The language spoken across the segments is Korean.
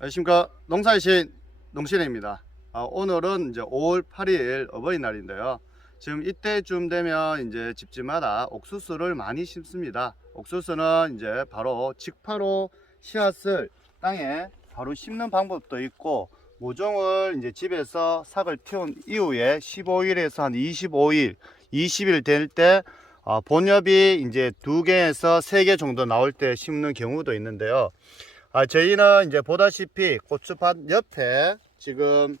안녕하십니까. 농사의 신 농신입니다. 오늘은 이제 5월 8일 어버이날인데요. 지금 이때쯤 되면 이제 집집마다 옥수수를 많이 심습니다. 옥수수는 이제 바로 직파로 씨앗을 땅에 바로 심는 방법도 있고, 모종을 이제 집에서 삭을 틔운 이후에 15일에서 한 25일, 20일 될 때 본엽이 이제 2개에서 3개 정도 나올 때 심는 경우도 있는데요. 저희는 이제 보다시피 고추밭 옆에 지금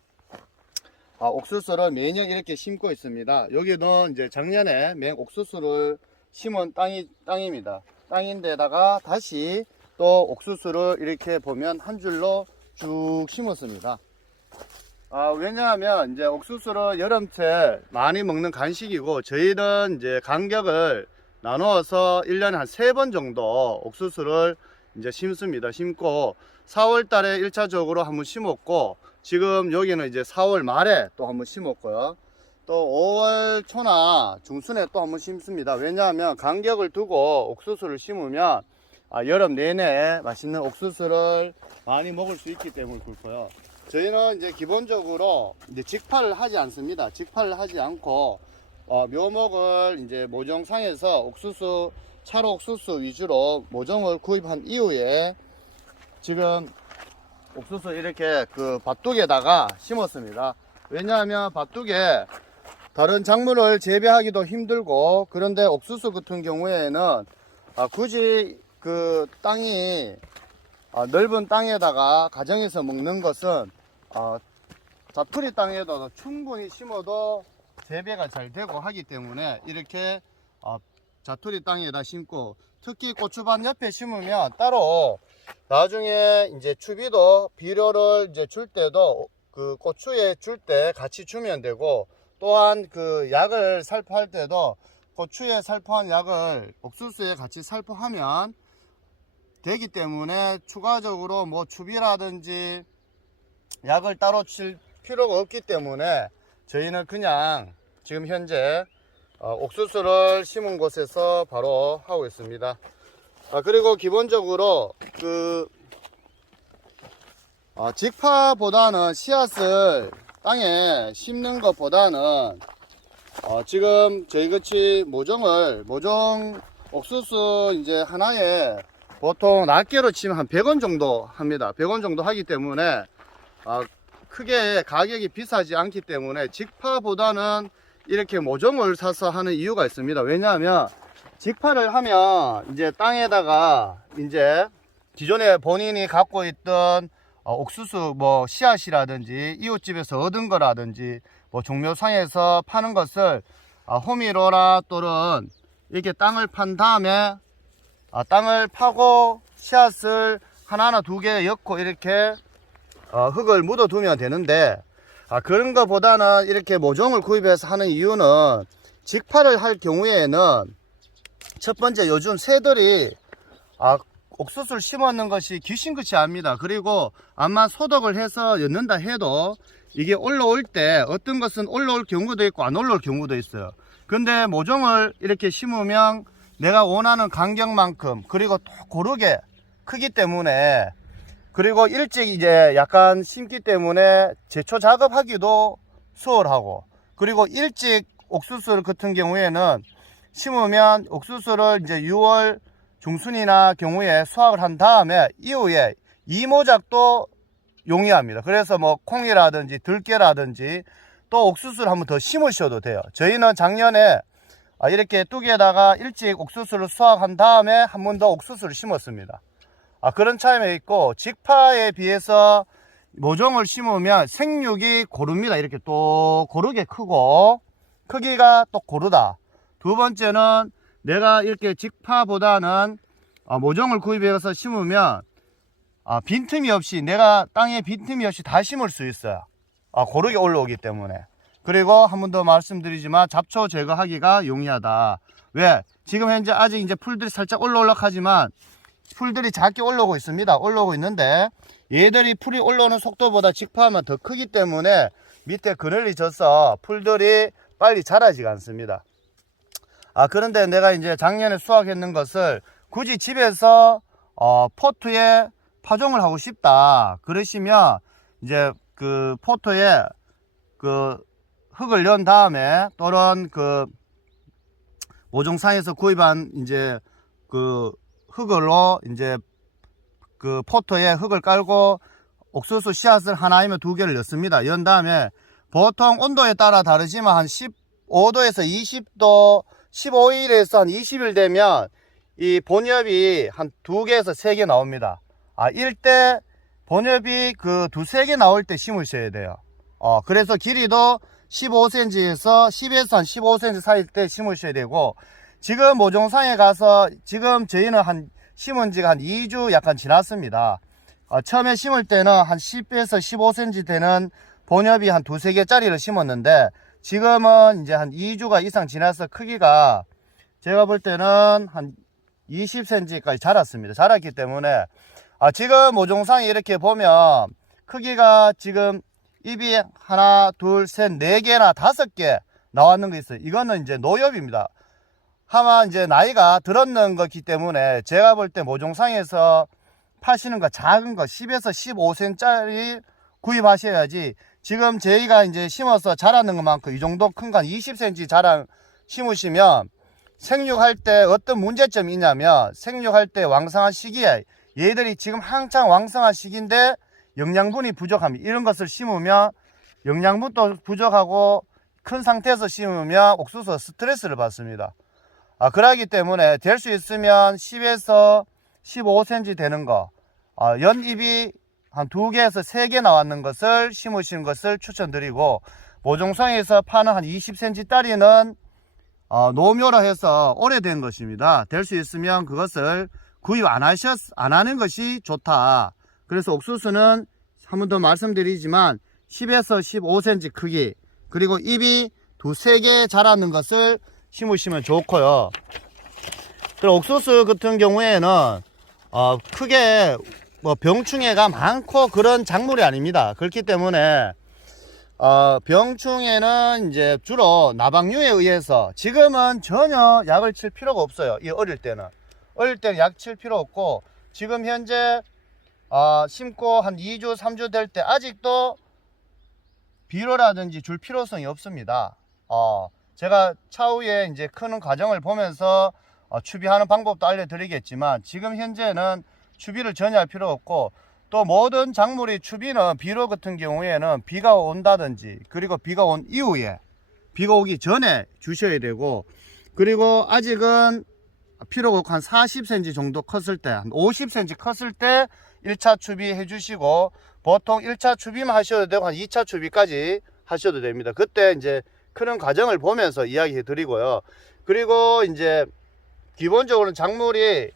옥수수를 매년 이렇게 심고 있습니다. 여기는 이제 작년에 맹옥수수를 심은 땅입니다. 땅인데다가 다시 또 옥수수를 이렇게 보면 한 줄로 쭉 심었습니다. 왜냐하면 이제 옥수수를 여름철 많이 먹는 간식이고, 저희는 이제 간격을 나누어서 1년에 한 3번 정도 옥수수를 이제 심습니다. 심고 4월 달에 1차적으로 한번 심었고, 지금 여기는 이제 4월 말에 또 한번 심었고요. 또 5월 초나 중순에 또 한번 심습니다. 왜냐하면 간격을 두고 옥수수를 심으면 여름 내내 맛있는 옥수수를 많이 먹을 수 있기 때문에 그렇고요. 저희는 이제 기본적으로 이제 직파를 하지 않습니다. 직파를 하지 않고 묘목을 이제 모종상에서 옥수수, 차로 옥수수 위주로 모종을 구입한 이후에 지금 옥수수 이렇게 그 밭둑에다가 심었습니다. 왜냐하면 밭둑에 다른 작물을 재배하기도 힘들고, 그런데 옥수수 같은 경우에는 굳이 그 땅이 넓은 땅에다가 가정에서 먹는 것은 자투리 땅에도 충분히 심어도 재배가 잘 되고 하기 때문에 이렇게 자투리 땅에다 심고, 특히 고추밭 옆에 심으면 따로 나중에 이제 추비도 비료를 이제 줄 때도 그 고추에 줄 때 같이 주면 되고, 또한 그 약을 살포할 때도 고추에 살포한 약을 옥수수에 같이 살포하면 되기 때문에 추가적으로 뭐 추비라든지 약을 따로 칠 필요가 없기 때문에 저희는 그냥 지금 현재 옥수수를 심은 곳에서 바로 하고 있습니다. 그리고 기본적으로 그 직파보다는 씨앗을 땅에 심는 것보다는 지금 저희같이 모종 옥수수 이제 하나에 보통 낱개로 치면 한 100원 정도 합니다. 100원 정도 하기 때문에 크게 가격이 비싸지 않기 때문에 직파보다는 이렇게 모종을 사서 하는 이유가 있습니다. 왜냐하면 직파를 하면 이제 땅에다가 이제 기존에 본인이 갖고 있던 옥수수 뭐 씨앗이라든지 이웃집에서 얻은 거라든지 뭐 종묘상에서 파는 것을 호미로라 또는 이렇게 땅을 판 다음에 땅을 파고 씨앗을 하나나 2개 엮고 이렇게 흙을 묻어 두면 되는데, 그런 것보다는 이렇게 모종을 구입해서 하는 이유는 직파를 할 경우에는 첫 번째, 요즘 새들이 옥수수를 심었는 것이 귀신같이 압니다. 그리고 아마 소독을 해서 였는다 해도 이게 올라올 때 어떤 것은 올라올 경우도 있고 안 올라올 경우도 있어요. 근데 모종을 이렇게 심으면 내가 원하는 간격만큼, 그리고 또 고르게 크기 때문에, 그리고 일찍 이제 약간 심기 때문에 제초 작업하기도 수월하고, 그리고 일찍 옥수수 같은 경우에는 심으면 옥수수를 이제 6월 중순이나 경우에 수확을 한 다음에 이후에 이모작도 용이합니다. 그래서 뭐 콩이라든지 들깨라든지 또 옥수수를 한번 더 심으셔도 돼요. 저희는 작년에 이렇게 뚝에다가 일찍 옥수수를 수확한 다음에 한 번 더 옥수수를 심었습니다. 그런 차이가 있고, 직파에 비해서 모종을 심으면 생육이 고릅니다. 이렇게 또 고르게 크고 크기가 또 고르다. 두 번째는 내가 이렇게 직파보다는 모종을 구입해서 심으면 빈틈이 없이, 내가 땅에 빈틈이 없이 다 심을 수 있어요. 고르게 올라오기 때문에. 그리고 한 번 더 말씀드리지만 잡초 제거하기가 용이하다. 왜? 지금 현재 아직 이제 풀들이 살짝 올라오려하지만 풀들이 작게 올라오고 있습니다. 올라오고 있는데 얘들이 풀이 올라오는 속도보다 직파하면 더 크기 때문에 밑에 그늘이 져서 풀들이 빨리 자라지가 않습니다. 그런데 내가 이제 작년에 수확했는 것을 굳이 집에서 포트에 파종을 하고 싶다 그러시면 이제 그 포토에 그 흙을 넣은 다음에 또는 그 모종상에서 구입한 이제 그 흙으로 이제 그 포토에 흙을 깔고 옥수수 씨앗을 하나이면 2개를 넣습니다. 연 다음에 보통 온도에 따라 다르지만 한 15도에서 20도 15일에서 한 20일 되면 이 본엽이 한 2개에서 3개 나옵니다. 일때 본엽이 그 2-3개 나올 때 심으셔야 돼요. 그래서 길이도 15cm에서 10에서 한 15cm 사이일 때 심으셔야 되고, 지금 모종상에 가서 지금 저희는 한 심은 지가 한 2주 약간 지났습니다. 처음에 심을 때는 한 10에서 15cm 되는 본엽이 한 2-3개 짜리를 심었는데, 지금은 이제 한 2주가 이상 지나서 크기가 제가 볼 때는 한 20cm까지 자랐습니다. 자랐기 때문에 지금 모종상에 이렇게 보면 크기가 지금 잎이 하나, 둘, 셋, 4개나 5개 나왔는 거 있어요. 이거는 이제 노엽입니다. 아마 이제 나이가 들었는 거기 때문에 제가 볼 때 모종상에서 파시는 거 작은 거 10에서 15cm짜리 구입하셔야지, 지금 저희가 이제 심어서 자라는 것만큼 이 정도 큰 거 한 20cm 자랑 심으시면 생육할 때 어떤 문제점이 있냐면, 생육할 때 왕성한 시기에 얘들이 지금 한창 왕성한 시기인데 영양분이 부족합니다. 이런 것을 심으면 영양분도 부족하고 큰 상태에서 심으면 옥수수가 스트레스를 받습니다. 그러기 때문에 될 수 있으면 10에서 15cm 되는 거, 연잎이 한 2개에서 3개 나왔는 것을 심으시는 것을 추천드리고, 모종상에서 파는 한 20cm 짜리는 노묘로 해서 오래된 것입니다. 될 수 있으면 그것을 구입 안 하는 것이 좋다. 그래서 옥수수는 한 번 더 말씀드리지만 10에서 15cm 크기, 그리고 잎이 2-3개 자라는 것을 심으시면 좋고요. 그리고 옥수수 같은 경우에는 크게 뭐 병충해가 많고 그런 작물이 아닙니다. 그렇기 때문에 병충해는 이제 주로 나방류에 의해서, 지금은 전혀 약을 칠 필요가 없어요. 이 어릴 때는 약 칠 필요 없고, 지금 현재 심고 한 2주 3주 될 때 아직도 비료라든지 줄 필요성이 없습니다. 제가 차후에 이제 크는 과정을 보면서 추비하는 방법도 알려드리겠지만, 지금 현재는 추비를 전혀 할 필요 없고, 또 모든 작물이 추비는 비료 같은 경우에는 비가 온다든지, 그리고 비가 온 이후에, 비가 오기 전에 주셔야 되고, 그리고 아직은 필요가 없고 한 40cm 정도 컸을 때, 한 50cm 컸을 때 1차 추비 해주시고, 보통 1차 추비만 하셔도 되고 한 2차 추비까지 하셔도 됩니다. 그때 이제 크는 과정을 보면서 이야기해 드리고요. 그리고 이제 기본적으로는 작물이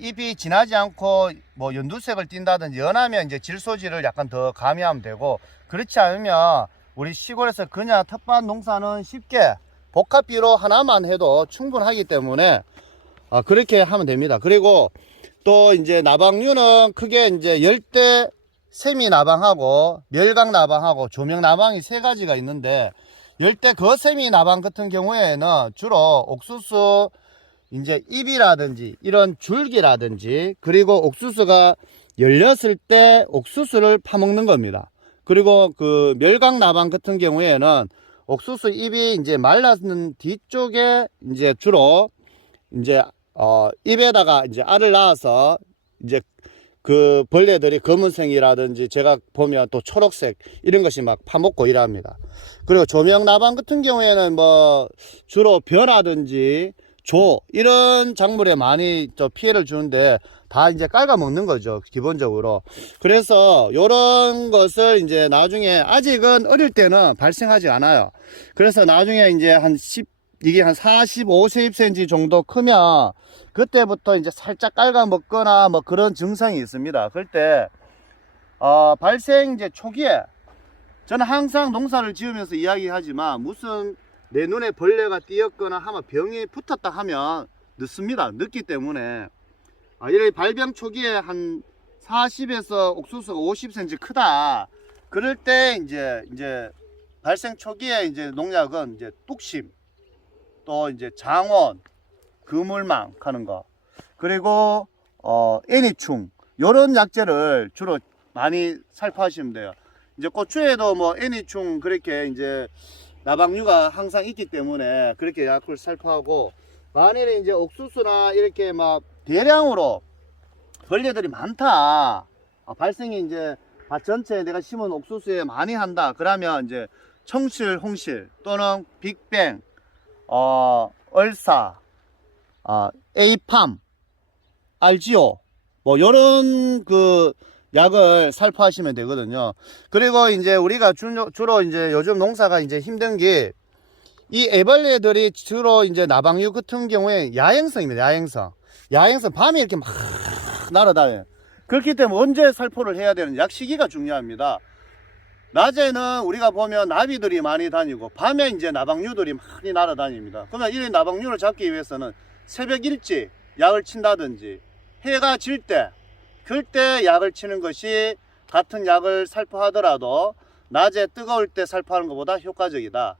잎이 진하지 않고 뭐 연두색을 띈다든지 연하면 이제 질소질을 약간 더 가미하면 되고, 그렇지 않으면 우리 시골에서 그냥 텃밭 농사는 쉽게 복합비료 하나만 해도 충분하기 때문에 그렇게 하면 됩니다. 그리고 또 이제 나방류는 크게 이제 열대 세미 나방하고 멸각 나방하고 조명 나방이 3가지가 있는데, 열대 거세미 나방 같은 경우에는 주로 옥수수 이제 잎이라든지 이런 줄기라든지, 그리고 옥수수가 열렸을 때 옥수수를 파먹는 겁니다. 그리고 그 멸각 나방 같은 경우에는 옥수수 잎이 이제 말랐는 뒤쪽에 이제 주로 이제 잎에다가 이제 알을 낳아서 이제 그 벌레들이 검은색이라든지 제가 보면 또 초록색 이런 것이 막 파먹고 이랍니다. 그리고 조명나방 같은 경우에는 뭐 주로 벼라든지 조 이런 작물에 많이 피해를 주는데, 다 이제 깔아 먹는 거죠, 기본적으로. 그래서 요런 것을 이제 나중에, 아직은 어릴 때는 발생하지 않아요. 그래서 나중에 이제 이게 한 45, 50cm 정도 크면 그때부터 이제 살짝 깔아 먹거나 뭐 그런 증상이 있습니다. 그럴 때 발생 이제 초기에, 저는 항상 농사를 지으면서 이야기하지만, 무슨 내 눈에 벌레가 띄었거나 하면 병이 붙었다 하면 늦습니다. 늦기 때문에 이렇게 발병 초기에 한 40에서 옥수수가 50cm 크다, 그럴 때 이제 발생 초기에 이제 농약은 이제 뚝심, 또 이제 장원, 그물망 하는 거, 그리고 애니충, 요런 약재를 주로 많이 살포하시면 돼요. 이제 고추에도 뭐 애니충 그렇게 이제 나방류가 항상 있기 때문에 그렇게 약을 살포하고, 만일에 이제 옥수수나 이렇게 막 대량으로 벌레들이 많다, 발생이 이제 밭 전체에 내가 심은 옥수수에 많이 한다, 그러면 이제 청실, 홍실 또는 빅뱅, 얼사, 에이팜, 알지오 뭐 요런 그 약을 살포하시면 되거든요. 그리고 이제 우리가 주로 이제 요즘 농사가 이제 힘든 게, 이 애벌레들이 주로 이제 나방류 같은 경우에 야행성입니다. 야행성 밤에 이렇게 막 날아다녀요. 그렇기 때문에 언제 살포를 해야 되는 약 시기가 중요합니다. 낮에는 우리가 보면 나비들이 많이 다니고, 밤에 이제 나방류들이 많이 날아다닙니다. 그러면 이 나방류를 잡기 위해서는 새벽 일찍 약을 친다든지, 해가 질 때, 그때 약을 치는 것이 같은 약을 살포하더라도 낮에 뜨거울 때 살포하는 것보다 효과적이다.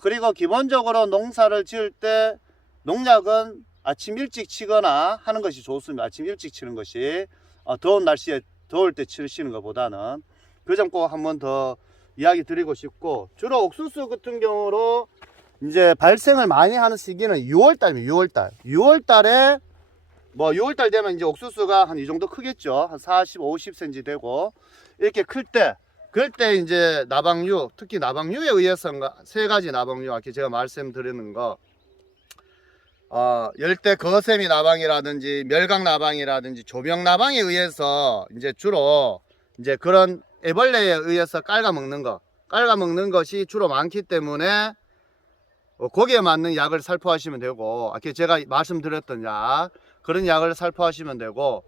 그리고 기본적으로 농사를 지을 때 농약은 아침 일찍 치거나 하는 것이 좋습니다. 아침 일찍 치는 것이, 더운 날씨에 더울 때 치시는 것보다는. 그 점 꼭 한번 더 이야기 드리고 싶고, 주로 옥수수 같은 경우로 이제 발생을 많이 하는 시기는 6월달입니다. 6월달에 뭐 6월달 되면 이제 옥수수가 한 이 정도 크겠죠. 한 40, 50cm 되고, 이렇게 클 때, 그럴 때 이제 나방류, 특히 나방류에 의해서 세 가지 나방류, 아까 제가 말씀드리는 거, 열대 거세미 나방이라든지 멸각 나방이라든지 조병 나방에 의해서 이제 주로 이제 그런 애벌레에 의해서 깔아먹는 것이 주로 많기 때문에 거기에 맞는 약을 살포하시면 되고, 아까 제가 말씀드렸던 약, 그런 약을 살포하시면 되고,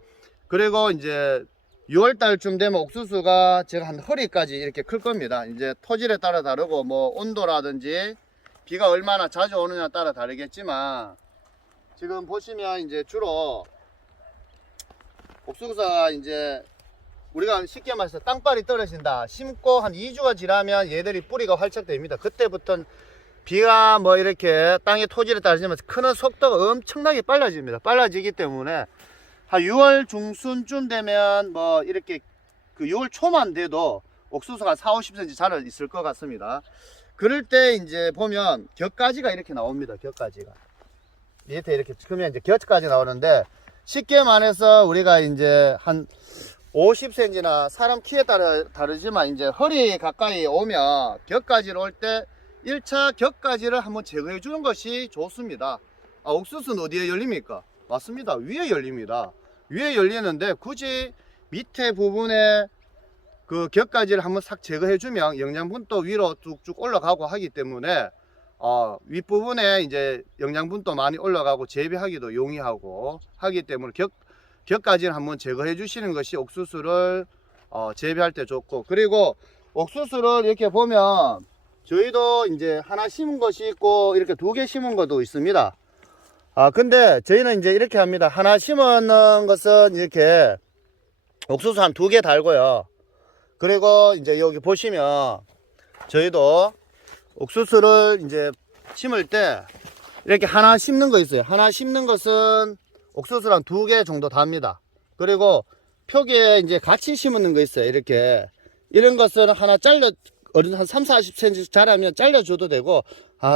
그리고 이제 6월달쯤 되면 옥수수가 제가 한 허리까지 이렇게 클 겁니다. 이제 토질에 따라 다르고, 뭐 온도라든지 비가 얼마나 자주 오느냐에 따라 다르겠지만, 지금 보시면 이제 주로 옥수수가 이제 우리가 쉽게 말해서 땅발이 떨어진다, 심고 한 2주가 지나면 얘들이 뿌리가 활착됩니다. 그때부터는 비가 뭐 이렇게 땅의 토질에 따라지면 크는 속도가 엄청나게 빨라집니다. 빨라지기 때문에 한 6월 중순쯤 되면 뭐 이렇게 그 6월 초만 돼도 옥수수가 4, 50cm 자라 있을 것 같습니다. 그럴 때 이제 보면 격가지가 이렇게 나옵니다. 격가지가 밑에 이렇게 크면 이제 격까지 나오는데, 쉽게 말해서 우리가 이제 한 50cm나 사람 키에 따라 다르지만 이제 허리 가까이 오면 격가지로 올 때 1차 격가지를 한번 제거해 주는 것이 좋습니다. 옥수수는 어디에 열립니까? 맞습니다. 위에 열립니다. 위에 열리는데 굳이 밑에 부분에 그 격가지를 한번 싹 제거해 주면 영양분도 위로 쭉쭉 올라가고 하기 때문에 윗부분에 이제 영양분도 많이 올라가고 재배하기도 용이하고 하기 때문에 격가지를 한번 제거해 주시는 것이 옥수수를 재배할 때 좋고, 그리고 옥수수를 이렇게 보면 저희도 이제 하나 심은 것이 있고 이렇게 2개 심은 것도 있습니다. 근데 저희는 이제 이렇게 합니다. 하나 심은 것은 이렇게 옥수수 한 2개 달고요. 그리고 이제 여기 보시면 저희도 옥수수를 이제 심을 때 이렇게 하나 심는 거 있어요. 하나 심는 것은 옥수수랑 2개 정도 답니다. 그리고 표기에 이제 같이 심는 거 있어요. 이렇게 이런 것은 하나 한 3, 40cm 자라면 잘라줘도 되고,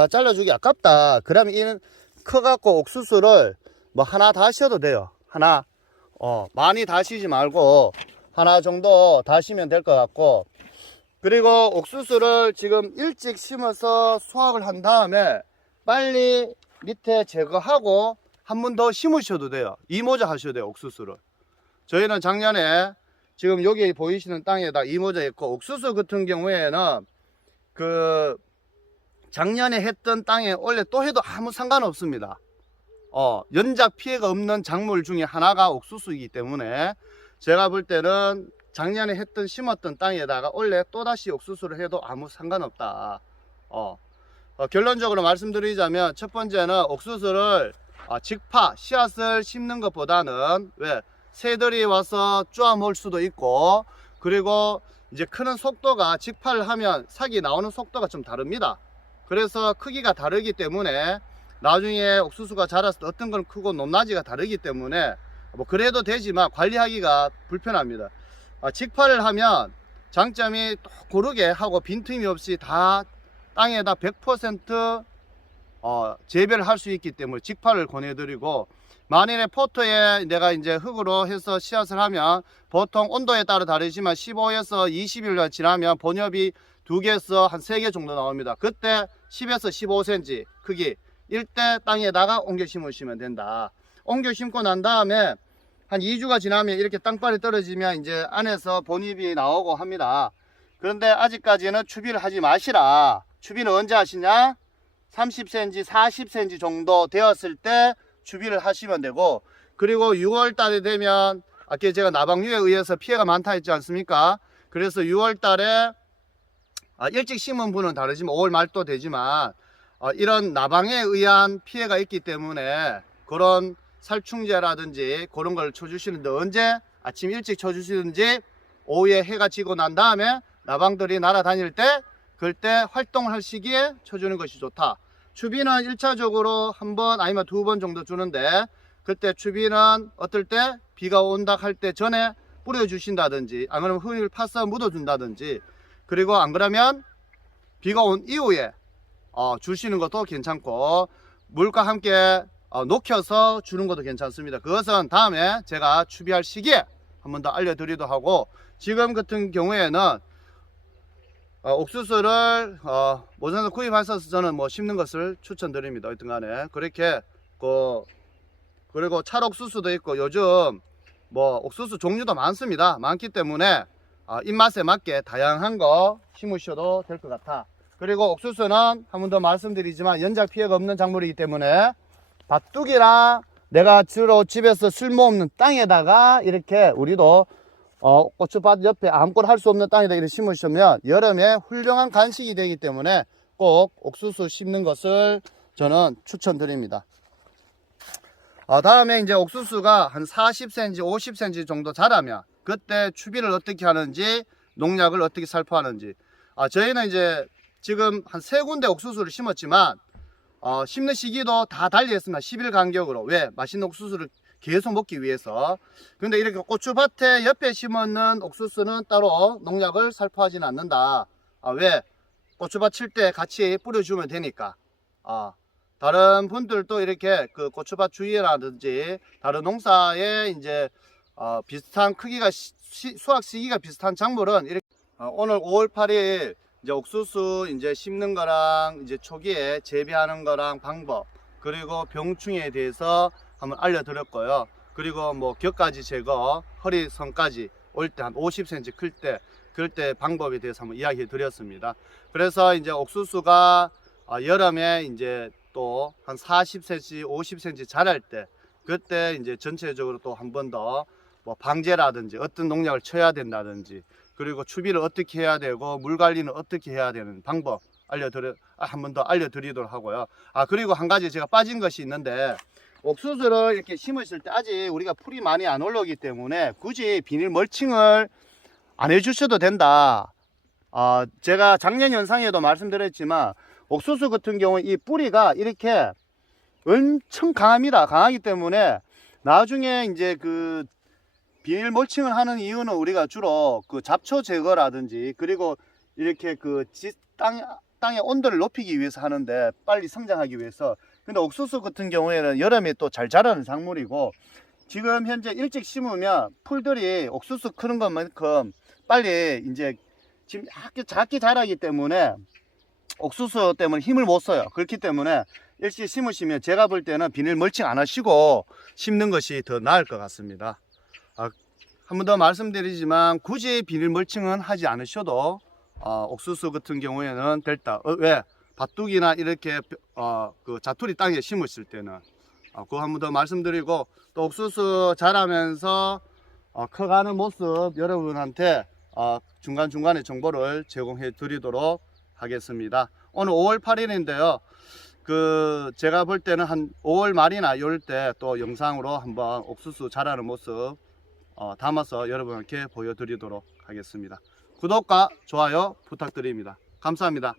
잘라주기 아깝다 그러면 이는 커갖고 옥수수를 뭐 하나 다셔도 돼요. 하나 많이 다시지 말고 하나 정도 다시면 될 것 같고, 그리고 옥수수를 지금 일찍 심어서 수확을 한 다음에 빨리 밑에 제거하고 한 번 더 심으셔도 돼요. 이모자 하셔도 돼요. 옥수수를 저희는 작년에 지금 여기 보이시는 땅에다 이모자 했고, 옥수수 같은 경우에는 그 작년에 했던 땅에 원래 또 해도 아무 상관없습니다. 연작 피해가 없는 작물 중에 하나가 옥수수이기 때문에 제가 볼 때는 작년에 심었던 땅에다가 원래 또다시 옥수수를 해도 아무 상관없다. 결론적으로 말씀드리자면, 첫 번째는 옥수수를 직파 씨앗을 심는 것보다는 새들이 와서 쪼아먹을 수도 있고, 그리고 이제 크는 속도가 직파를 하면 삭이 나오는 속도가 좀 다릅니다. 그래서 크기가 다르기 때문에 나중에 옥수수가 자랐을 때 어떤 건 크고 높낮이가 다르기 때문에 뭐 그래도 되지만 관리하기가 불편합니다. 직파를 하면 장점이 또 고르게 하고 빈틈이 없이 다 땅에다 100% 재배를 할 수 있기 때문에 직파를 권해드리고, 만일에 포트에 내가 이제 흙으로 해서 씨앗을 하면 보통 온도에 따라 다르지만 15에서 20일 지나면 본엽이 2개에서 한 3개 정도 나옵니다. 그때 10에서 15cm 크기 일대 땅에다가 옮겨 심으시면 된다. 옮겨 심고 난 다음에 한 2주가 지나면 이렇게 땅발이 떨어지면 이제 안에서 본잎이 나오고 합니다. 그런데 아직까지는 추비를 하지 마시라. 추비는 언제 하시냐? 30cm, 40cm 정도 되었을 때 추비를 하시면 되고, 그리고 6월 달에 되면 아까 제가 나방류에 의해서 피해가 많다 했지 않습니까? 그래서 6월 달에 일찍 심은 분은 다르지만 5월 말도 되지만 이런 나방에 의한 피해가 있기 때문에 그런 살충제라든지 그런 걸 쳐주시는데, 언제? 아침 일찍 쳐주시든지 오후에 해가 지고 난 다음에 나방들이 날아다닐 때 그때 활동을 할 시기에 쳐주는 것이 좋다. 추비는 1차적으로 한 번 아니면 2번 정도 주는데, 그때 추비는 어떨 때 비가 온다 할 때 전에 뿌려주신다든지, 안 그러면 흙을 파서 묻어준다든지, 그리고 안 그러면 비가 온 이후에 주시는 것도 괜찮고, 물과 함께 녹여서 주는 것도 괜찮습니다. 그것은 다음에 제가 추비할 시기에 한 번 더 알려드리도록 하고, 지금 같은 경우에는 옥수수를 모종에서 구입하셔서 저는 뭐 심는 것을 추천드립니다. 어떤 간에 그렇게 그리고 찰옥수수도 있고 요즘 뭐 옥수수 종류도 많기 때문에 입맛에 맞게 다양한 거 심으셔도 될 것 같아. 그리고 옥수수는 한 번 더 말씀드리지만 연작 피해가 없는 작물이기 때문에 밭둑이나 내가 주로 집에서 쓸모없는 땅에다가 이렇게 우리도 고추밭 옆에 아무것도 할 수 없는 땅에다 이렇게 심으시면 여름에 훌륭한 간식이 되기 때문에 꼭 옥수수 심는 것을 저는 추천드립니다. 다음에 이제 옥수수가 한 40cm, 50cm 정도 자라면 그때 추비를 어떻게 하는지, 농약을 어떻게 살포하는지. 저희는 이제 지금 한 3군데 옥수수를 심었지만 심는 시기도 다 달리 했습니다. 10일 간격으로. 왜? 맛있는 옥수수를 계속 먹기 위해서. 근데 이렇게 고추밭에 옆에 심었는 옥수수는 따로 농약을 살포하지는 않는다. 왜? 고추밭 칠 때 같이 뿌려주면 되니까. 다른 분들도 이렇게 그 고추밭 주위라든지 다른 농사에 이제 비슷한 크기가 수확 시기가 비슷한 작물은 이렇게 오늘 5월 8일 이제 옥수수 이제 심는 거랑 이제 초기에 재배하는 거랑 방법, 그리고 병충해에 대해서 한번 알려드렸고요. 그리고 뭐 격가지 제거, 허리선까지 올 때 한 50cm 클 때, 그럴 때 방법에 대해서 한번 이야기해 드렸습니다. 그래서 이제 옥수수가 여름에 이제 또 한 40cm, 50cm 자랄 때, 그때 이제 전체적으로 또 한 번 더 뭐 방제라든지 어떤 농약을 쳐야 된다든지, 그리고 추비를 어떻게 해야 되고 물 관리는 어떻게 해야 되는 방법 한 번 더 알려드리도록 하고요. 그리고 한 가지 제가 빠진 것이 있는데, 옥수수를 이렇게 심으실 때 아직 우리가 풀이 많이 안 올라오기 때문에 굳이 비닐 멀칭을 안 해주셔도 된다. 제가 작년 영상에도 말씀드렸지만 옥수수 같은 경우 이 뿌리가 이렇게 엄청 강합니다. 강하기 때문에 나중에 이제 그 비닐 멀칭을 하는 이유는 우리가 주로 그 잡초 제거라든지, 그리고 이렇게 그 땅의 온도를 높이기 위해서 하는데, 빨리 성장하기 위해서. 근데 옥수수 같은 경우에는 여름에 또 잘 자라는 작물이고, 지금 현재 일찍 심으면 풀들이 옥수수 크는 것만큼 빨리 이제 지금 작게 자라기 때문에 옥수수 때문에 힘을 못 써요. 그렇기 때문에 일찍 심으시면 제가 볼 때는 비닐 멀칭 안 하시고 심는 것이 더 나을 것 같습니다. 한 번 더 말씀드리지만 굳이 비닐 멀칭은 하지 않으셔도 옥수수 같은 경우에는 될다. 왜? 밭둑이나 이렇게 그 자투리 땅에 심으실 때는 그거 한 번 더 말씀드리고, 또 옥수수 자라면서 커가는 모습 여러분한테 중간중간에 정보를 제공해 드리도록 하겠습니다. 오늘 5월 8일인데요. 제가 볼 때는 한 5월 말이나 이럴 때 또 영상으로 한번 옥수수 자라는 모습 담아서 여러분께 보여드리도록 하겠습니다. 구독과 좋아요 부탁드립니다. 감사합니다.